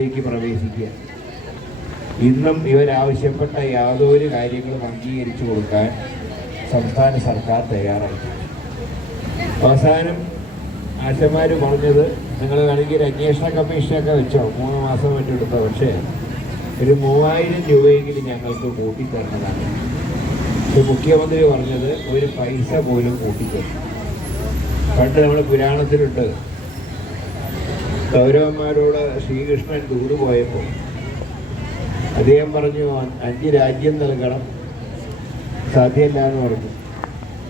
ലേക്ക് പ്രവേശിക്കുക. ഇന്നും ഇവരാവശ്യപ്പെട്ട യാതൊരു കാര്യങ്ങളും അംഗീകരിച്ചു കൊടുക്കാൻ സംസ്ഥാന സർക്കാർ തയ്യാറായി അവസാനം ആശമാർ പറഞ്ഞത് നിങ്ങൾ വേണമെങ്കിൽ അന്വേഷണ കമ്മീഷനൊക്കെ വെച്ചോ. മൂന്ന് മാസം വേണ്ടി എടുത്തോ പക്ഷേ ഒരു മൂവായിരം രൂപയെങ്കിലും ഞങ്ങൾക്ക് കൂട്ടിത്തരണതാണ് പക്ഷെ മുഖ്യമന്ത്രി പറഞ്ഞത് ഒരു പൈസ പോലും കൂട്ടിത്തരും. പണ്ട് നമ്മൾ പുരാണത്തിലുണ്ട്. കൗരവന്മാരോട് ശ്രീകൃഷ്ണൻ ടൂറ് പോയപ്പോൾ അദ്ദേഹം പറഞ്ഞു അഞ്ച് രാജ്യം നൽകണം. സാധ്യമല്ല എന്ന് പറഞ്ഞു.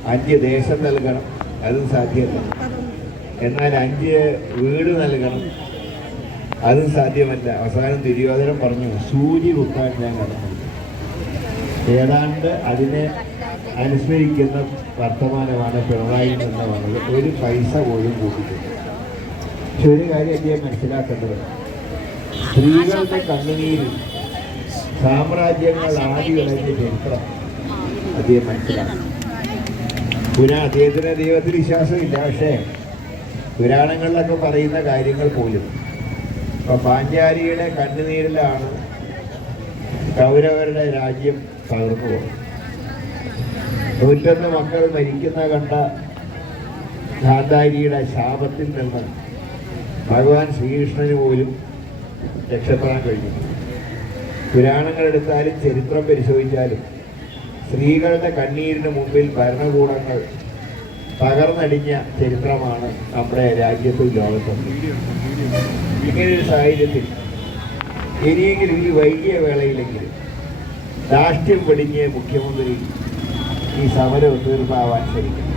അഞ്ച് ദേശം നൽകണം. അതും സാധ്യമല്ല. എന്നാൽ അഞ്ച് വീട് നൽകണം. അതും സാധ്യമല്ല. അവസാനം ദുര്യോധനം പറഞ്ഞു സൂചി കുത്താൻ ഞാൻ കടന്നു. ഏതാണ്ട് അതിനെ അനുസ്മരിക്കുന്ന വർത്തമാനമാണ് പിണറായി നിന്ന് വന്നത് ഒരു പൈസ പോലും കൂട്ടിയിട്ടില്ല. പക്ഷെ ഒരു കാര്യം അദ്ദേഹം മനസ്സിലാക്കേണ്ടത്. സ്ത്രീകളുടെ കണ്ണുനീരിൽ സാമ്രാജ്യങ്ങൾ ആദികളഞ്ഞ ചരിത്രം. അദ്ദേഹം മനസ്സിലാക്കണം പുരാ അദ്ദേഹത്തിന് ദൈവത്തിൽ വിശ്വാസമില്ല. പക്ഷേ പുരാണങ്ങളിലൊക്കെ പറയുന്ന കാര്യങ്ങൾ പോലും. ഇപ്പൊ പാഞ്ചാലിയുടെ കണ്ണുനീരിലാണ് കൗരവരുടെ രാജ്യം തകർന്നു പോകുന്നത്. നൂറ്റൊന്ന് മക്കൾ മരിക്കുന്ന കണ്ട ഗാന്ധാരിയുടെ ശാപത്തിൽ നിന്ന് ഭഗവാൻ ശ്രീകൃഷ്ണന് പോലും രക്ഷപ്പെടാൻ കഴിഞ്ഞു പുരാണങ്ങൾ എടുത്താലും ചരിത്രം പരിശോധിച്ചാലും സ്ത്രീകളുടെ കണ്ണീരിന് മുമ്പിൽ ഭരണകൂടങ്ങൾ തകർന്നടിഞ്ഞ ചരിത്രമാണ് നമ്മുടെ രാജ്യത്തും ലോകത്തും. ഇങ്ങനെ ഒരു സാഹചര്യത്തിൽ ഇനിയെങ്കിലും ഈ വൈകിയ വേളയിലെങ്കിലും രാഷ്ട്രീയം വെടിഞ്ഞ് മുഖ്യമന്ത്രി ഈ സമരം തീർപ്പാവാൻ ശ്രമിക്കണം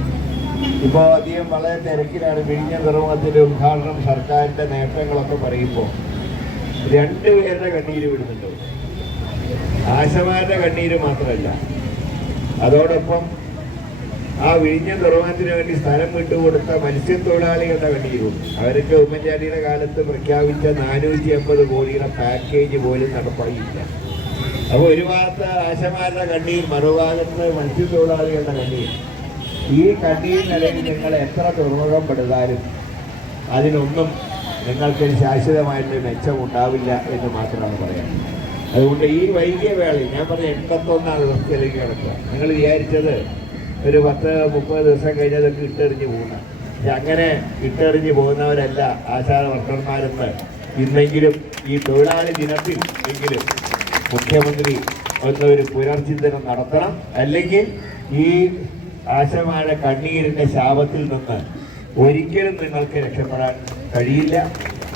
ഇപ്പോൾ അധികം വളരെ തിരക്കിലാണ്. വിഴിഞ്ഞ തുറമുഖത്തിന്റെ ഉദ്ഘാടനം സർക്കാരിന്റെ നേട്ടങ്ങളൊക്കെ പറയുമ്പോൾ രണ്ടുപേരുടെ കണ്ണീര് വിടുന്നുണ്ട്. ആശമാരുടെ കണ്ണീര് മാത്രമല്ല. അതോടൊപ്പം ആ വിഴിഞ്ഞ തുറമുഖത്തിന് വേണ്ടി സ്ഥലം വിട്ടുകൊടുത്ത മത്സ്യത്തൊഴിലാളികളുടെ കണ്ണീരും അവർക്ക് ഉമ്മൻചാണ്ടിയുടെ കാലത്ത് പ്രഖ്യാപിച്ച നാനൂറ്റി അമ്പത് കോടിയുടെ പാക്കേജ് പോലും നടപ്പാക്കിയില്ല അപ്പോൾ ഒരു ഭാഗത്ത് ആശമാരുടെ കണ്ണീർ മറുഭാഗത്ത് മത്സ്യത്തൊഴിലാളികളുടെ കണ്ണീർ. ഈ കണ്ണീരിനിടയിൽ നിങ്ങൾ എത്ര ദുർമുഖപ്പെടുന്നാലും അതിനൊന്നും നിങ്ങൾക്കൊരു ശാശ്വതമായിട്ട് മെച്ചമുണ്ടാവില്ല എന്ന് മാത്രമാണ് പറയാം അതുകൊണ്ട് ഈ വൈകിയ വേളയിൽ ഞാൻ പറഞ്ഞ എൺപത്തൊന്നാം ദിവസത്തിലേക്ക് കിടക്കുക. നിങ്ങൾ വിചാരിച്ചത് ഒരു പത്ത് മുപ്പത് ദിവസം കഴിഞ്ഞതൊക്കെ ഇട്ടെറിഞ്ഞ് പോകുന്ന. പക്ഷെ അങ്ങനെ ഇട്ടെറിഞ്ഞ് പോകുന്നവരല്ല ആശാ വർക്കർമാരെന്ന് ഇന്നെങ്കിലും ഈ തൊഴിലാളി ദിനത്തിൽ എങ്കിലും മുഖ്യമന്ത്രി ഒന്നൊരു പുനർചിന്തനം നടത്തണം. അല്ലെങ്കിൽ ഈ ആശമാരുടെ കണ്ണീരിന്റെ ശാപത്തിൽ നിന്ന് ഒരിക്കലും നിങ്ങൾക്ക് രക്ഷപ്പെടാൻ കഴിയില്ല.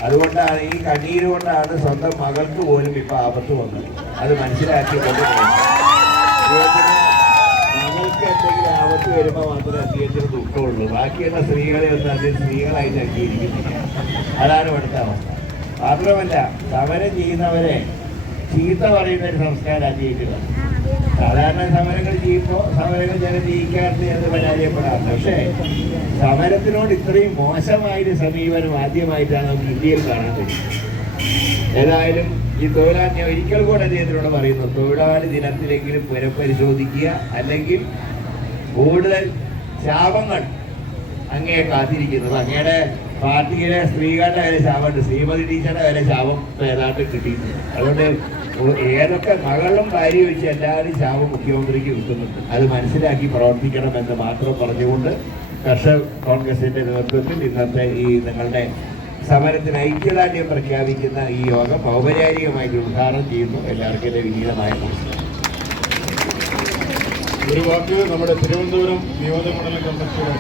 അതുകൊണ്ടാണ് ഈ കണ്ണീര് കൊണ്ടാണ് സ്വന്തം മകൾക്ക് പോലും ഇപ്പൊ ആപത്ത് വന്നത്. അത് മനസ്സിലാക്കിക്കൊണ്ട് അദ്ദേഹത്തിന് മകൾക്ക് എന്തെങ്കിലും ആപത്ത് വരുമ്പോൾ മാത്രമേ അദ്ദേഹത്തിന് ദുഃഖമുള്ളൂ. ബാക്കിയുള്ള സ്ത്രീകളെ ഒന്നും അദ്ദേഹം സ്ത്രീകളായി നൽകിയിരിക്കുന്നില്ല അതാണ് ഇവിടുത്തെ അവസ്ഥ. മാത്രമല്ല സമരം ചെയ്യുന്നവരെ ചീത്ത പറയുന്ന ഒരു സംസ്കാരം അംഗീകരിക്കുന്നത് സാധാരണ സമരങ്ങൾ ചെയ്യുമ്പോൾ സമരങ്ങൾ ജനം ജയിക്കാറുണ്ട് എന്ന് പരാജയപ്പെടാറുണ്ട് പക്ഷേ സമരത്തിനോട് ഇത്രയും മോശമായൊരു സമീപനം ആദ്യമായിട്ടാണ് നമുക്ക് ഇന്ത്യയിൽ കാണാൻ കഴിയുന്നത്. ഏതായാലും ഈ തൊഴിലാളി ഒരിക്കൽ കൂടെ അദ്ദേഹത്തിനോട് പറയുന്നു തൊഴിലാളി ദിനത്തിലെങ്കിലും പുനഃപരിശോധിക്കുക അല്ലെങ്കിൽ കൂടുതൽ ശാപങ്ങൾ അങ്ങേ കാത്തിരിക്കുന്നത്. അങ്ങയുടെ പാർട്ടിയിലെ സ്ത്രീകളുടെ വരെ ശാപമുണ്ട് ശ്രീമതി ടീച്ചറുടെ വരെ ശാപം ഏതാണ്ട് കിട്ടിയിട്ടുണ്ട്. അതുകൊണ്ട് ഏതൊക്കെ മകളും ഭാര്യ വെച്ച് എല്ലാവരും ശാപം മുഖ്യമന്ത്രിക്ക് കിട്ടുന്നുണ്ട് അത് മനസ്സിലാക്കി പ്രവർത്തിക്കണമെന്ന് മാത്രം പറഞ്ഞുകൊണ്ട് കർഷക കോൺഗ്രസിന്റെ നേതൃത്വത്തിൽ ഇന്നത്തെ ഈ നിങ്ങളുടെ സമരത്തിന് ഐക്യദാർഢ്യം പ്രഖ്യാപിക്കുന്ന ഈ യോഗം ഔപചാരികമായി ഉദ്ഘാടനം ചെയ്യുന്നു. എല്ലാവർക്കും എന്റെ വിനീതമായ ഒരു വാക്ക് നമ്മുടെ തിരുവനന്തപുരം നിയോജകമണ്ഡലം കമ്മിറ്റിയുടെ